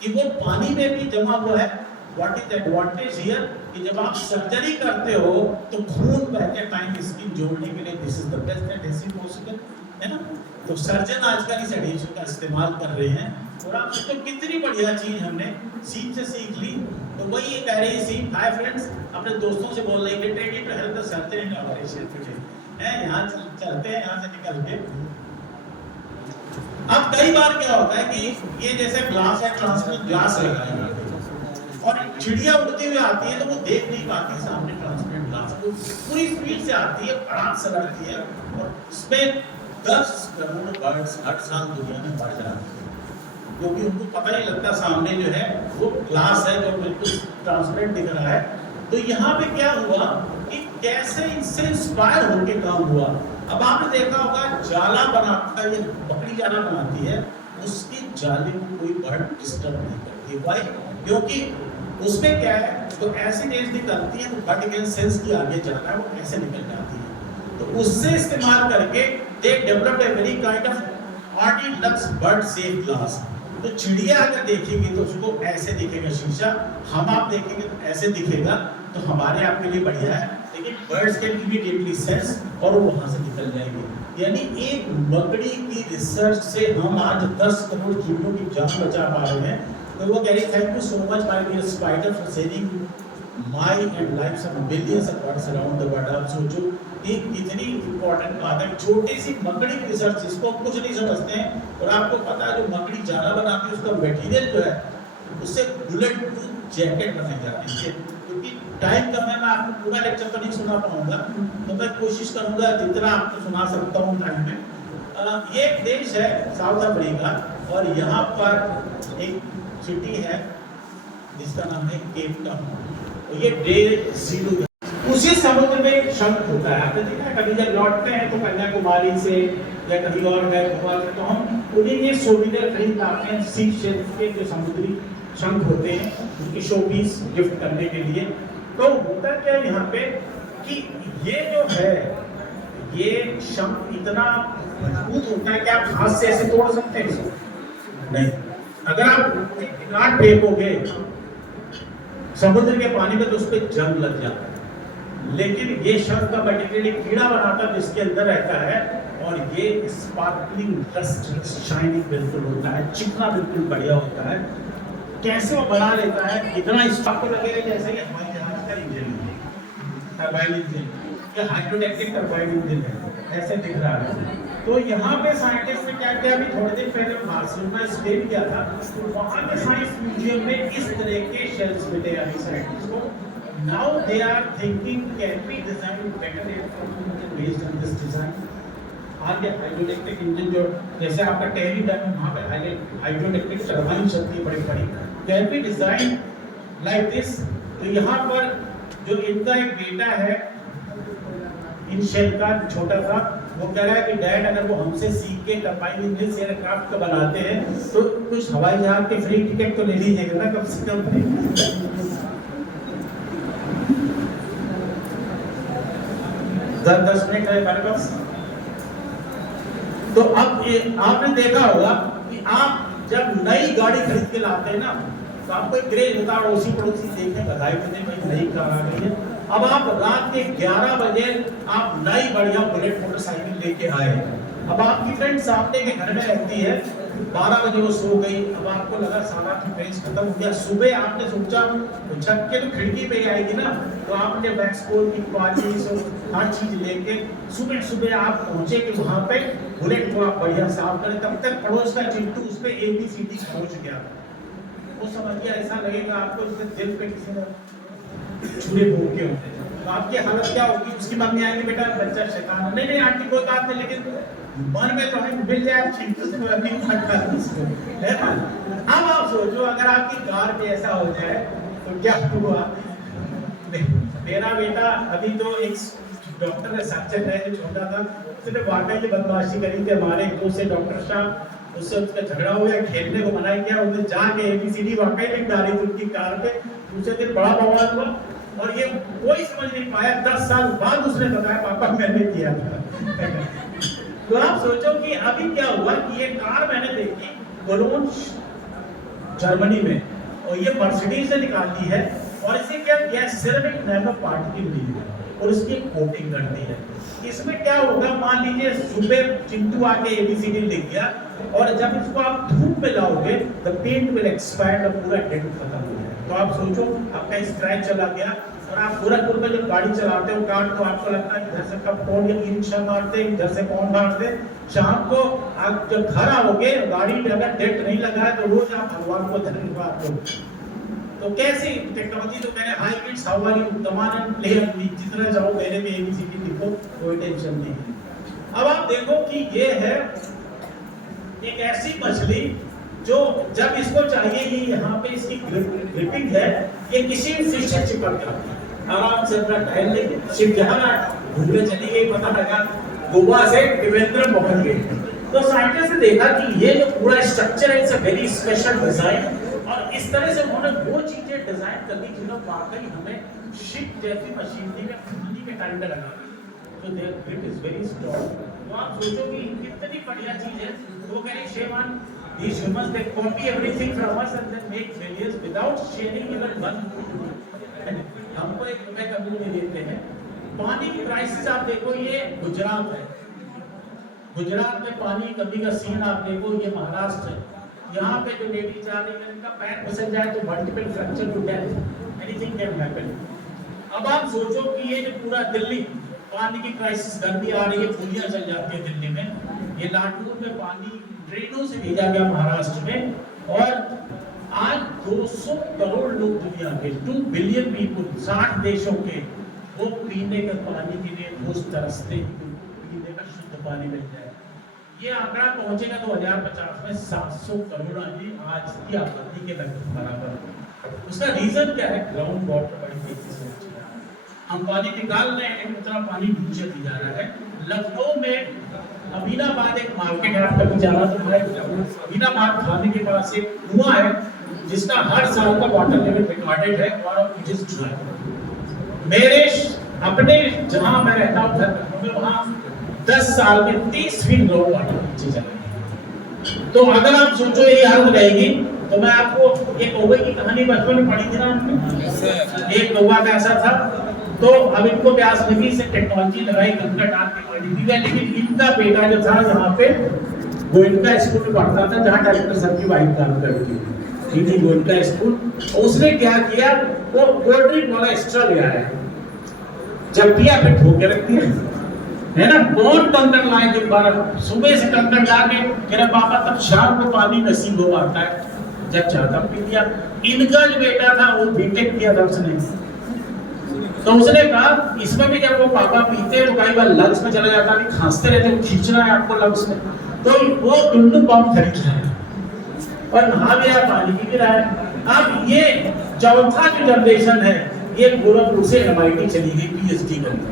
कि वो पानी में भी जमा हुआ है। व्हाट इज एडवांटेज हियर कि जब आप सर्जरी करते हो तो खून बहते टाइम स्किन जोड़ने के लिए this is the best adhesive possible, है ना। तो सर्जन आजकल इस एडहेसिव का इस्तेमाल कर रहे हैं। और आप सोचो कितनी बढ़िया चीज हमने सीप से सीख ली। तो वही ये कह रही है सीप, हाय फ्रेंड्स, अपने दोस्तों से बोल रही है get ready to help the surgeon in operation today, है यहाँ चलते हैं यहाँ से निकल के। अब कई बार क्या होता है कि ये जैसे ग्लास है, ट्रांसपेरेंट ग्लास लगा है, और चिड़िया उड़ती हुई आती है तो वो देख नहीं पाती सामने ट्रांसपेरेंट ग्लास, वो पूरी स्पीड से आती है, पड़ाक से लड़ती है, और इसमें 10 करोड़ बर्ड्स हर साल दुनिया में बढ़ जाते हैं, क्योंकि उनको पता नहीं लगता सामने जो है वो ग्लास है जो बिल्कुल ट्रांसपेरेंट दिख रहा है। तो यहाँ पे क्या हुआ कि कैसे इससे इंस्पायर होकर काम हुआ। अब आपने देखा होगा जाला बनाता है, ये बकरी जाला बनाती है, उसकी जाले को कोई बर्ड डिस्टर्ब नहीं करती। वाई? क्योंकि उसमें क्या है, तो ऐसी रेंज निकलती है तो बर्ड के सेंस की आगे जाना है, वो ऐसे निकल जाती है। तो उससे इस्तेमाल करके they developed a very kind of Audi lux bird safe glass. तो चिड़िया अगर देखेगी तो उसको ऐसे दिखेगा शीशा, हम आप देखेंगे तो ऐसे दिखेगा। तो हमारे आपके लिए बढ़िया है, लेकिन बर्ड्स कैन इमीडिएटली सेंस और वो वहां से निकल जाएंगे। यानी एक मकड़ी की रिसर्च से हम आज 10 करोड़ चींटियों की जान बचा पा रहे हैं। तो वो कह रही thank you so much my dear spider for saving my and lives of millions of birds around the world. आप सोचो कि कितनी इंपॉर्टेंट बात है, छोटी सी मकड़ी की रिसर्च जिसको कुछ नहीं समझते हैं, और आपको पता है जो मकड़ी जाला बनाती है उसका मटेरियल जो है उससे बुलेट प्रूफ जैकेट बनाई जा रही है। क्योंकि टाइम कम है, मैं आपको पूरा लेक्चर तो नहीं सुना पाऊंगा, तो मैं कोशिश करूंगा जितना आपको सुना सकता हूँ टाइम में। ये एक देश है साउथ अफ्रीका, और यहाँ पर एक सिटी है जिसका नाम है केप टाउन। ये डे जीरो उसी समुद्र में एक शंख होता है। आपने देखा है कभी जब लौटते हैं तो कन्याकुमारी से या कहीं और गए तो हम उन्हीं के सोविनियर खरीद लाते हैं, सी शेल्स के जो समुद्री शंख होते हैं उनकी शो पीस गिफ्ट करने के लिए। तो होता क्या है यहाँ पे कि ये जो है ये शंख इतना मजबूत होता है कि आप हाथ से ऐसे तोड़ सकते हैं इसको नहीं। अगर आप काट फेंकोगे समुद्र के पानी में तो उस पर जंग लग जाता है। लेकिन ये शंख का मटेरियल एक कीड़ा बनाता है जिसके अंदर रहता है, और ये स्पार्कलिंग डस्ट शाइनिंग बिल्कुल होता है, चिकना बिल्कुल बढ़िया होता है। कैसे वो बना लेता है, इतना स्पार्क को लगेगा जैसे कि हवाई जहाज का इंजन है, टरबाइन इंजन या हाइड्रोइलेक्ट्रिक टरबाइन इंजन है, ऐसे दिख रहा है। तो यहाँ पे साइंटिस्ट ने क्या किया, अभी थोड़े दिन पहले बार्सिलोना स्टे किया था, तो वहाँ के साइंस म्यूजियम में इस तरह के शेल्स मिले अभी साइंटिस्ट को। Now they are thinking can we design better aircraft engine based on this design? आगे हाइड्रोइलेक्ट्रिक इंजन जो जैसे आपका टेरी डैम वहाँ पे हाइड्रोइलेक्ट्रिक टरबाइन चलती है बड़ी बड़ी, can we design like this? तो यहाँ पर जो इनका एक बेटा है इन शेल का छोटा सा, वो कह रहा है कि डैड अगर वो हमसे सीख के टरबाइन इंजन से एयरक्राफ्ट का बनाते हैं तो कुछ हवाई जहाज के फ्री टिकट तो ले लीजिएगा ना कम से कम। 10 मिनट है हमारे पास। तो अब आपने देखा होगा कि आप जब नई गाड़ी खरीद के लाते हैं ना तो आपको एक क्रेज होता है, अड़ोसी पड़ोसी देखने बधाई देने भाई नई कार आ गई है। अब आप रात के 11 बजे आप नई बढ़िया बुलेट मोटरसाइकिल लेके आए, अब आपकी फ्रेंड सामने के घर में रहती है, 12 बजे वो सो गई, अब आपको लगा सारा फ्रेंड्स खत्म हो गया, सुबह आपने सोचा छत के तो खिड़की पे आएगी ना, तो आपने वैक्सपोल की पार्टी हर चीज लेके सुबह सुबह आप पहुंचे कि वहां पे बुलेट को आप बढ़िया साफ करें। तब तक पड़ोस का चिंटू उस पे ABCD पहुंच गया, वो समझ गया, ऐसा लगेगा आपको जैसे दिल पे किसी ने छुरे भोंके होते हैं। तो आपकी हालत क्या होगी? उसकी मम्मी आएगी बेटा बच्चा शैतान, नहीं नहीं आंटी कोई बात नहीं, लेकिन मन में तो हमें मिल जाए चिंटू से अभी है ना। अब आप सोचो अगर आपकी कार पे ऐसा हो जाए तो क्या हुआ। मेरा बेटा अभी तो एक डॉक्टर ने सच्चे है जो छोटा था, उसने वाकई की बदमाशी करी थी, हमारे एक दोस्त से डॉक्टर साहब उससे उसका झगड़ा हो गया, खेलने को मना किया, उसने जाके ABCD वाकई लिख डाली थी उनकी कार पे। दूसरे दिन बड़ा बवाल हुआ और ये कोई समझ नहीं पाया, 10 साल बाद उसने बताया पापा मैंने किया था। तो आप सोचो कि अभी क्या हुआ कि ये कार मैंने देखी कोलोन जर्मनी में, और ये मर्सिडीज ने निकाली है, और इसे क्या किया सिरेमिक नैनो पार्टिकल दी है और इसकी कोटिंग कर दी है। इसमें क्या होगा, मान लीजिए सुबह चिंटू आके ABCD लिख गया, और जब इसको आप धूप में लाओगे द पेंट विल एक्सपायर और पूरा डेट खत्म हो जाए। तो आप सोचो आपका स्क्रैच चला गया, और आप गोरखपुर में जब गाड़ी चलाते हो कार, तो आपको लगता है इधर से कब कौन या ई-रिक्शा मारते, इधर से कौन मारते। शाम को आप जब घर आओगे गाड़ी में अगर डेट नहीं लगा है तो रोज आप भगवान को धन्यवाद दो। तो कैसी टेक्नोलॉजी, तो मैंने हाई बिट्स हवाई दमान प्लेयर जितना जाओ मेरे में ABCD लिखो, कोई टेंशन नहीं है। अब आप देखो कि ये है एक ऐसी मछली जो जब इसको चाहिए, ये यहाँ पे इसकी ग्रिपिंग है, ये किसी फिश से चिपक जाती है, आराम से अपना टहल लेके शिव जहाँ घूमने चली गई, पता लगा गोवा से त्रिवेंद्र पहुंच गए। तो साइंटिस्ट ने देखा कि ये जो पूरा स्ट्रक्चर है it's a very special design, और इस तरह से उन्होंने वो चीजें डिजाइन कर दी जिन्होंने वाकई हमें शिप जैसी मशीनरी में फैमिली के टाइम में लगा दी। तो their grip is very strong. तो आप सोचो कि कितनी बढ़िया चीज है। वो कह रही शेमान these humans they copy everything from us and then make failures without sharing even one। हमको एक रुपए का बिल नहीं देते हैं, पानी की क्राइसिस आप देखो, ये गुजरात है, गुजरात में पानी की कमी का सीन आप देखो, ये महाराष्ट्र है। यहाँ पे जो लेडीज जा रही है, इनका पैर फिसल जाए तो multiple fracture to death, anything can happen. अब आप सोचो कि ये जो पूरा दिल्ली पानी की क्राइसिस, गर्मी आ रही है, पुलियां चल जाती है दिल्ली में, ये लाटूर में पानी ट्रेनों से भेजा गया महाराष्ट्र में, और आज 200 करोड़ लोग दुनिया के, 2 बिलियन पीपुल, 60 देशों के, वो पीने के पानी के लिए रोज तरसते हैं, पीने का शुद्ध पानी मिल जाए। ये आंकड़ा पहुंचेगा 2050 में 700 करोड़ आदमी आज की आबादी के लगभग बराबर। उसका रीजन क्या है? ग्राउंड वाटर बड़ी तेजी से नीचे जा रहा है, हम पानी निकाल रहे हैं, उतना पानी नीचे भी जा रहा है। लखनऊ में अमीनाबाद एक मार्केट है, आप कभी जाना तो है, अमीनाबाद खाने के पास एक कुआं है जिसका हर साल का वाटर लेवल रिकॉर्डेड है, और जिस मेरे अपने जहां मैं रहता हूं घर में, वहां 10 साल में 30 फीट ग्राउंड वाटर नीचे चला गया। तो अगर आप सोचो ये हालत रहेगी, तो मैं आपको एक कौवे की कहानी बचपन में पढ़ी थी ना आपने, एक कौवा का ऐसा था, तो अब इनको प्यास लगी, से टेक्नोलॉजी लगाई, गंगा डाल के पानी पी गया, लेकिन इनका बेटा जो था यहाँ पे गोयनका स्कूल में पढ़ता था, जहाँ डायरेक्टर साहब की वाइफ काम करती थी, गोयनका स्कूल, उसने क्या किया, वो कोल्ड ड्रिंक वाला एक्स्ट्रा ले आया, जब पिया फिर ठोक के रख दिया, है ना। कौन कंकड़ लाए दिन भर, सुबह से कंकड़ ला के, मेरा पापा तब शाम को पानी नसीब हो पाता है, जब चाहता पी लिया। इनका जो बेटा था वो बीटेक किया था उसने, तो उसने कहा इसमें भी जब वो पापा पीते तो कई बार लंग्स में चला जाता, अभी खांसते रहते, खींचना है आपको लंग्स में, तो वो टुल्लू पंप खरीद रहा है और नहा गया, पानी पी रहा है। अब ये चौथा जो जनरेशन है, ये गोरखपुर से MIT चली गई PhD करके,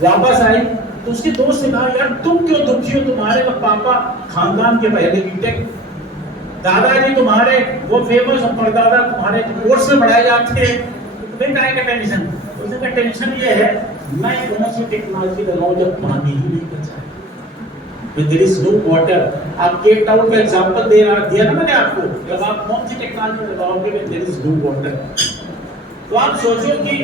वापस आई तो उसके दोस्त ने कहा यार तुम क्यों दुखी हो, तुम्हारे पापा खानदान के पहले बीटेक, दादाजी तुम्हारे वो फेमस और परदादा तुम्हारे कोर्स में पढ़ाए जाते हैं, तुम्हें क्या का टेंशन? उसका टेंशन ये है मैं कौन सी टेक्नोलॉजी लगाऊं जब पानी ही नहीं बचा है, when there is no water। आप केप टाउन का एग्जांपल दिया ना मैंने आपको, जब आप कौन सी टेक्नोलॉजी लगाओगे when there is no water। तो आप सोचो कि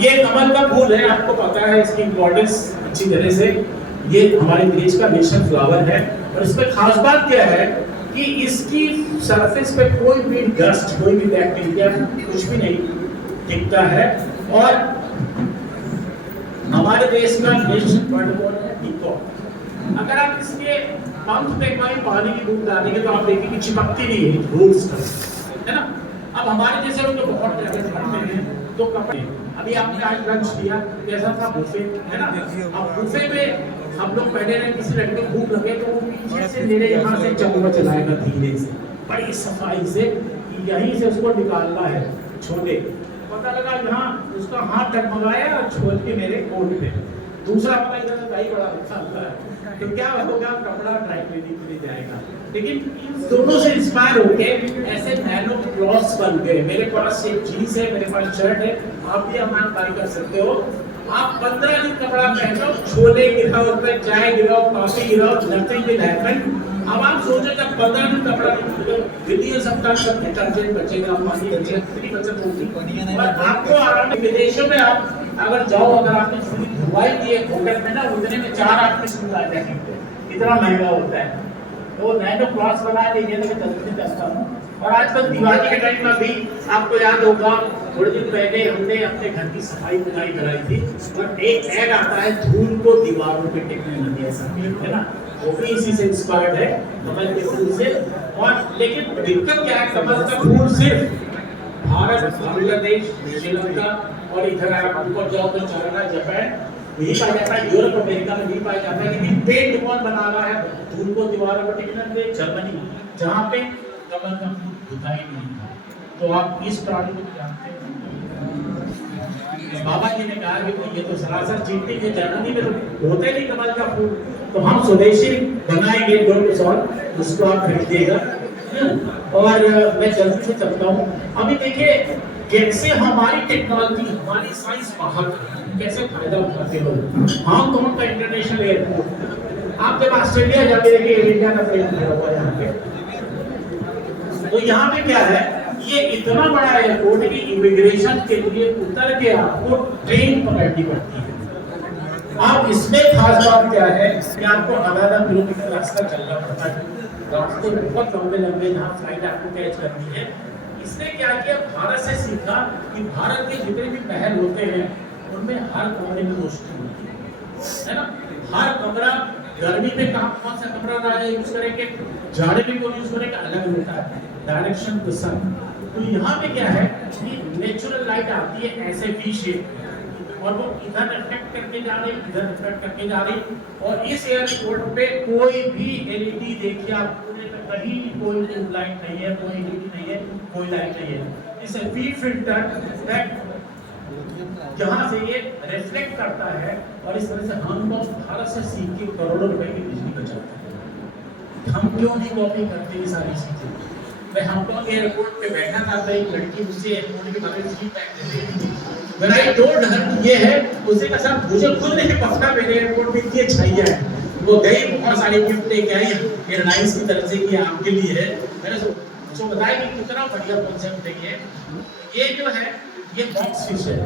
ये कमल का फूल है, आपको पता है इसकी इम्पोर्टेंस अच्छी तरह से, ये हमारे देश का नेशनल फ्लावर है, और इसमें खास बात क्या है कि इसकी सरफेस पे कोई भी डस्ट, कोई भी बैक्टीरिया, कुछ भी नहीं टिकता है, और हमारे देश का नेशनल बर्ड कौन है? पीकॉक। अगर आप इसके पंख पे कोई पानी की बूंद डालेंगे तो आप देखेंगे चिपकती नहीं है, रूल्स है ना। अब हमारे जैसे लोग तो बहुत जगह पढ़ते हैं, तो कपड़े, अभी आपने आज लंच किया, कैसा था? बुफे, है ना। अब बुफे में हम लोग बैठे रहे, किसी लड़के को भूख लगे तो वो पीछे से मेरे यहाँ से चम्मच चलाएगा धीरे से, बड़ी सफाई से, यहीं से उसको निकालना है छोटे, पता लगा यहाँ उसका हाथ डगमगाया और छोड़ के मेरे कोट पे, दूसरा पता इधर से कहीं बड़ा अच्छा होता है, तो क्या होगा, कपड़ा ड्राई क्लीनिंग के लिए जाएगा। लेकिन इन दोनों से इंस्पायर होके ऐसे नैनो क्लॉथ्स बन गए। मेरे पास एक जीन्स है, मेरे पास शर्ट है, आप भी ऑनलाइन बाय कर सकते हो। आप 15 दिन कपड़ा पहनो, छोले गिराओ, उसमें चाय गिराओ, कॉफी गिराओ, नथिंग विल हैपन। अब आप सोचो जब 15 दिन कपड़ा विदिन सप्ताह तक डिटर्जेंट बचेगा, पानी बचेगा, कितनी बचत होगी। और आपको आराम, विदेशों में आप अगर जाओ, अगर आपने धुलाई दी है होटल में ना, उतने में 4 आदमी सूट आ जाएंगे, इतना महंगा होता है। तो नैनो क्लॉथ्स बना लीजिए, मैं जल्दी से करता हूँ। और आजकल दिवाली के टाइम में भी आपको याद होगा, थोड़े दिन पहले हमने अपने घर की सफाई बुनाई कराई थी, और एक ऐड आता है धूल को दीवारों पे टेक्नोलॉजी ऐसा, है ना, वो भी इसी से इंस्पायर्ड है, कमल के फूल से। और लेकिन दिक्कत क्या है, कमल का फूल सिर्फ भारत, बांग्लादेश, श्रीलंका और इधर आप ऊपर जाओ तो चाइना, जापान नहीं पाया जाता है, यूरोप अमेरिका में नहीं पाया जाता है। लेकिन पेंट कौन बना रहा है धूल को दीवारों पर टिकने के? जर्मनी, जहाँ पे कमल का फूल दिखाई नहीं था। तो आप इस प्राणी को जानते हैं, बाबा जी ने कहा कि ये तो सरासर चीटिंग है, जर्मनी में तो होता ही नहीं कमल का फूल, तो हम स्वदेशी बनाएंगे, डोंट सॉल्व, उसको आप खरीदिएगा। और मैं जल्दी से चलता हूँ। अभी देखिए कैसे हमारी टेक्नोलॉजी, हमारी साइंस बाहर कैसे फायदा उठाते हो। हांगकांग का इंटरनेशनल एयरपोर्ट, आप जब ऑस्ट्रेलिया जाके देखिए, इंडिया का प्लेन खड़ा हुआ है यहाँ पे, तो यहाँ पे क्या है, ये इतना बड़ा एयरपोर्ट है कि इमिग्रेशन के लिए उतर के आपको ट्रेन पकड़नी पड़ती है। अब इसमें खास बात क्या है कि आपको आधा किलोमीटर रास्ता चलना पड़ता है, रास्ते बहुत लंबे लंबे जहाँ फ्लाइट आपको कैच करनी है। इसने क्या किया, भारत से सीखा कि भारत के जितने भी महल होते हैं उनमें हर कमरे में रोशनी होती है ना। हर कमरा गर्मी में कौन सा कमरा यूज करेंगे, जाड़े में कौन यूज करेंगे, अलग होता है डायरेक्शन टू सन। तो यहाँ पे क्या है कि नेचुरल लाइट आती है ऐसे वी शेप और वो इधर रिफ्लेक्ट करके जा रही, इधर रिफ्लेक्ट करके जा रही। और इस एयरपोर्ट पे कोई भी एलईडी देखिए आप पूरे में कहीं कोई ट्यूबलाइट नहीं है, कोई एलईडी नहीं है, कोई लाइट नहीं है। इस वी फिल्टर जहाँ से ये रिफ्लेक्ट करता है और इस तरह से हम लोग भारत से सीख के करोड़ों रुपए की बिजली बचाते हैं। हम क्यों नहीं कॉपी करते ये सारी चीजें? मैं हम लोग एयरपोर्ट पे बैठा था तो एक लड़की मुझसे एयरपोर्ट के बारे में मेरा एक दो ढंग ये है, उसने कहा साहब मुझे खुद नहीं पता मेरे एयरपोर्ट में इतनी अच्छाइयाँ है। वो गई बहुत सारी गिफ्ट लेके आई एयरलाइंस की तरफ से कि आपके लिए है। मैंने उसको बताया कि कितना बढ़िया कॉन्सेप्ट है ये जो है ये बॉक्स फिश है।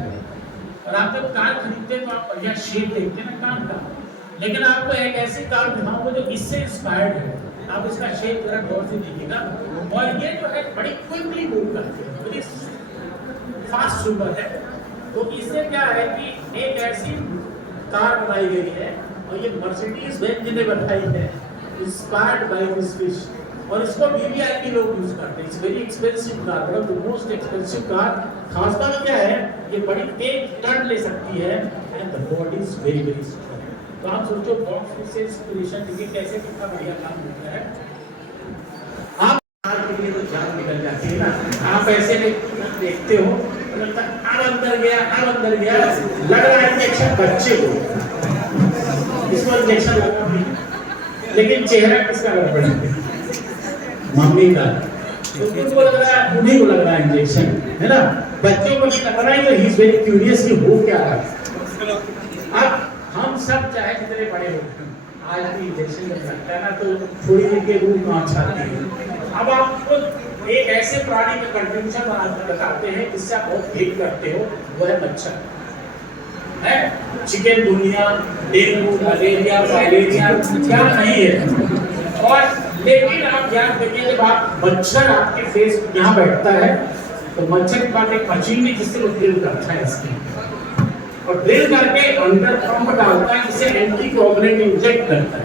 और आप जब कार खरीदते हैं तो आप बढ़िया शेप देखते हैं ना कार का, लेकिन आपको एक ऐसी कार दिखाऊंगा जो इससे इंस्पायर्ड है। आप इसका शेप जरा गौर से देखिएगा। और ये जो है बड़ी क्विकली मूव करती है, बड़ी फास्ट स्विमर है। तो इससे क्या है कि एक ऐसी कार बनाई गई है और ये मर्सिडीज बेंज ने बनाई है इंस्पायर्ड बाय दिस फिश। और इसको वीवीआईपी लोग यूज करते हैं। It's very expensive car, one of the most expensive car. खास बात क्या है ये बड़ी तेज टर्न ले सकती है and the body is very very strong. तो आप सोचो बॉक्स से इंस्पिरेशन लेके कैसे कितना बढ़िया काम होता है। आप कार के लिए तो जान निकल जाती है ना। आप ऐसे देखते हो अब अंदर गया, अब अंदर गया, लग रहा है इंजेक्शन बच्चे को, इसको इंजेक्शन लगा भी, लेकिन चेहरा किसका गड़बड़ है? मम्मी का। तो उनको लग रहा है, उन्हीं को लग रहा है इंजेक्शन, है ना। बच्चों को भी लग रहा है तो ही इज वेरी क्यूरियस कि हो क्या रहा है। अब हम सब चाहे जितने बड़े हो, आज भी इंजेक्शन जब लगता है ना तो थोड़ी देर के रूप में अच्छा आती है। अब आपको एक ऐसे प्राणी का कंट्रीब्यूशन बताते हैं जिससे आप बहुत हेट करते हो, वो है मच्छर है। चिकन दुनिया, डेंगू, मलेरिया, फाइलेरिया क्या नहीं है। और लेकिन आप याद करिए जब आप मच्छर आपके फेस यहाँ बैठता है तो मच्छर के बाद एक मशीन है जिससे वो ड्रिल करता है इसकी, और ड्रिल करके अंदर पंप डालता है जिससे एंटी कोगुलेंट इंजेक्ट करता है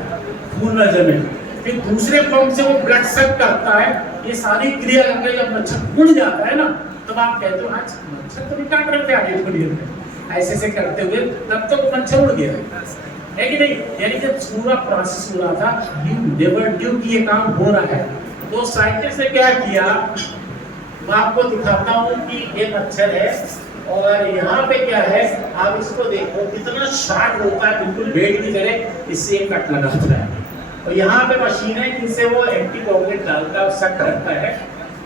खून में जमे, फिर दूसरे पंप से वो ब्लड सक करता है। ये सारी क्रिया करके जब मच्छर उड़ जाता है ना तब आप कहते हो आज मच्छर तो नहीं काट रहे थे आगे थोड़ी देर में, ऐसे से करते हुए तब तक तो मच्छर उड़ गया है कि नहीं। यानी जब पूरा प्रोसेस हो रहा था यू नेवर न्यू कि ये काम हो रहा है। तो साइंटिस्ट ने क्या किया, मैं आपको दिखाता हूँ कि ये मच्छर है और यहाँ पे क्या है, आप इसको देखो कितना शार्प होता है, बिल्कुल वेट की तरह इससे एक कट लगाता है। और यहाँ पे मशीन है जिनसे वो एंटी कोगुलेंट डालता है और सक करता है।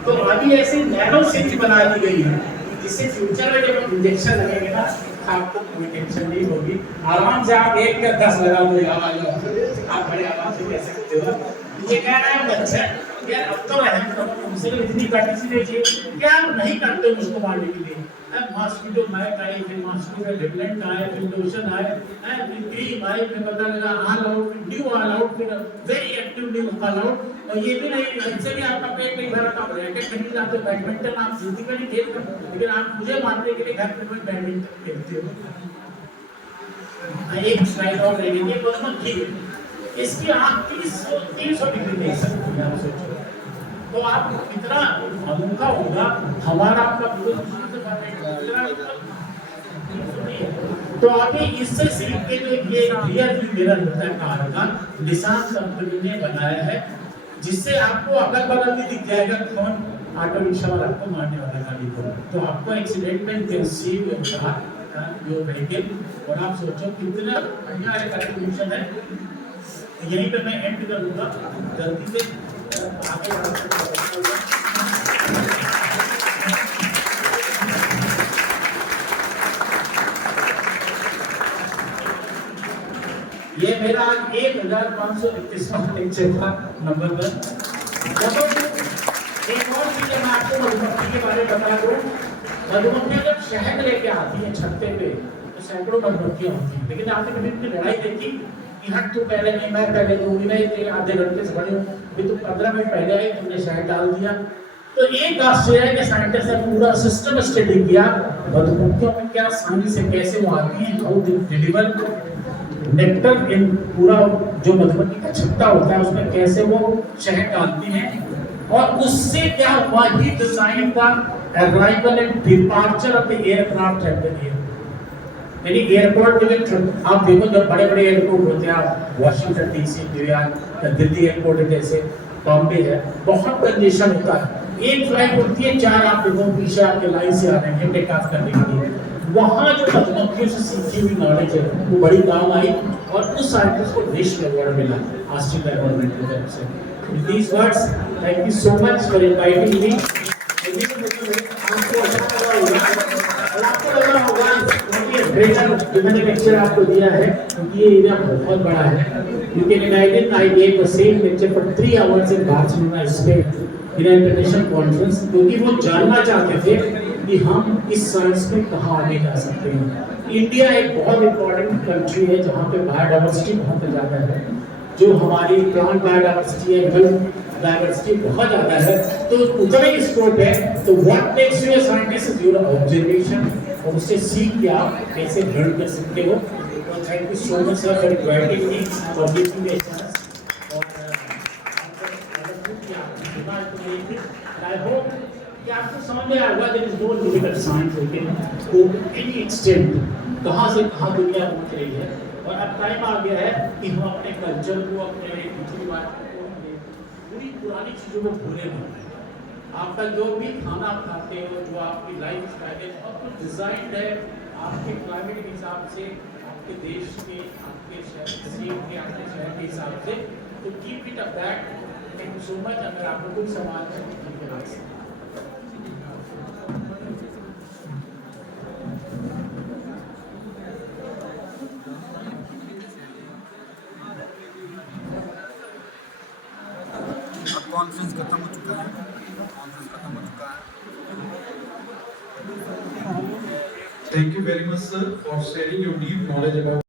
तो अभी ऐसी नैनो सिरिंज बना दी गई है जिससे फ्यूचर में जब इंजेक्शन लगेंगे ना आपको कोई टेंशन नहीं होगी, आराम से आप 1 या 10 लगा लो, आप बड़े आराम से कह सकते हो। ये कह रहा है मच्छर यार अब तो रहम करो, तुमसे तो इतनी कटिसी देखिए क्या आप नहीं करते उसको मारने के लिए। मॉस्किटो नाइट आई, फिर मॉस्किटो रिपेलेंट आए, फिर लोशन आए, फिर क्रीम आई, फिर पता लगा All Out, new All Out, फिर very active new All Out. और ये भी नहीं, इससे भी आपका पेट नहीं भरा, आप रैकेट खरीद लाते, बैडमिंटन आप जिंदगी में नहीं खेल सकते, लेकिन आप मुझे मारने के लिए घर पे बैडमिंटन खेलते हो। एक स्लाइड और ले लीजिए, दोनों ठीक है। इसकी आँख 300 डिग्री देख सकते हैं, आप सोचो तो आप कितना अनोखा होगा हमारा आपका। तो आगे इससे सीख के जो ये रियर व्यू मिरर होता है कार का, निसान कंपनी ने बनाया है जिससे आपको अगल बगल भी दिख जाएगा कौन ऑटो रिक्शा वाला आपको मारने वाला गाड़ी को, तो आपको एक्सीडेंट में कैन सी योर व्हीकल। और आप सोचो कितना बढ़िया एक कंट्रीब्यूशन है। यहीं पे मैं एंड करूंगा, जल्दी से ये मेरा 1521वां लेक्चर था नंबर 1। एक और चीज मैं आपको मधुमक्खी के बारे में बता दूं, मधुमक्खियां जब शहद लेके आती हैं छत्ते पे तो सैकड़ों मधुमक्खियां होती हैं, लेकिन आपने कभी उनकी लड़ाई देखी कि हट तू पहले नहीं, मैं पहले दूंगी, नहीं तेरे आधे घंटे से खड़ी हूं, भी तू 15 मिनट पहले आई, तुमने शहद डाल दिया। तो एक ऑस्ट्रेलिया के साइंटिस्ट ने पूरा सिस्टम स्टडी किया मधुमक्खियों में क्या आसानी से कैसे वो आती है, हाउ दे डिलीवर नेक्टर इन पूरा जो मधुमक्खी का छत्ता होता है उसमें कैसे वो शहद डालती हैं, और उससे क्या हुआ, he design the arrival and departure of the aircraft happen here. यानी एयरपोर्ट पे आप देखो जब बड़े बड़े एयरपोर्ट होते हैं, आप वाशिंगटन डीसी, न्यूयॉर्क या दिल्ली एयरपोर्ट जैसे बॉम्बे है, बहुत कंजेशन होता है, एक फ्लाइट होती है, 4 आप देखो पीछे आपके लाइन से आ रहे हैं टेक ऑफ करने के लिए, वहाँ जो मधुमक्खियों से सीखी हुई नॉलेज है वो बड़ी काम आई और उस साइंटिस्ट को नेशनल अवार्ड मिला ऑस्ट्रेलिया गवर्नमेंट की तरफ से। With these words, thank you so much for inviting me. आपको अच्छा लगा होगा और आपको लगा होगा क्योंकि ग्रेटर जो मैंने लेक्चर आपको दिया है क्योंकि ये एरिया बहुत बड़ा है। You can imagine I gave the same lecture for 3 hours in Barcelona, Spain, in an international conference, क्योंकि वो जानना चाहते थे कि हम इस साइंस में कहाँ आगे जा सकते हैं। इंडिया एक बहुत इम्पोर्टेंट कंट्री है जहाँ पे बायोडाइवर्सिटी बहुत ज़्यादा है, जो हमारी प्लांट बायोडाइवर्सिटी है, हेल्थ डाइवर्सिटी बहुत ज़्यादा है, तो उतना ही स्कोप है। तो what makes you a scientist is your observation, और उससे सीख के आप कैसे लर्न कर सकते हो। तो thank you so much sir for inviting me और गिविंग मी अ चांस, और आई होप कि आपको समझ में आएगा there is no limit of science, लेकिन टू एनी एक्सटेंट कहाँ से कहाँ दुनिया पहुँच रही है। और अब टाइम आ गया है कि हम अपने कल्चर को, अपने रीति रिवाज को, पूरी पुरानी चीज़ों को भूले नहीं। आपका जो भी खाना खाते हो, जो आपकी लाइफ स्टाइल है, बहुत कुछ डिज़ाइंड है आपके क्लाइमेट के हिसाब से, आपके देश के, आपके शहर के, आपके शहर के हिसाब से। तो keep it up that. Thank you so much. अगर आपको कोई सवाल है तो कॉन्फ्रेंस खत्म हो चुका है, Thank you very much, sir, for sharing your deep knowledge about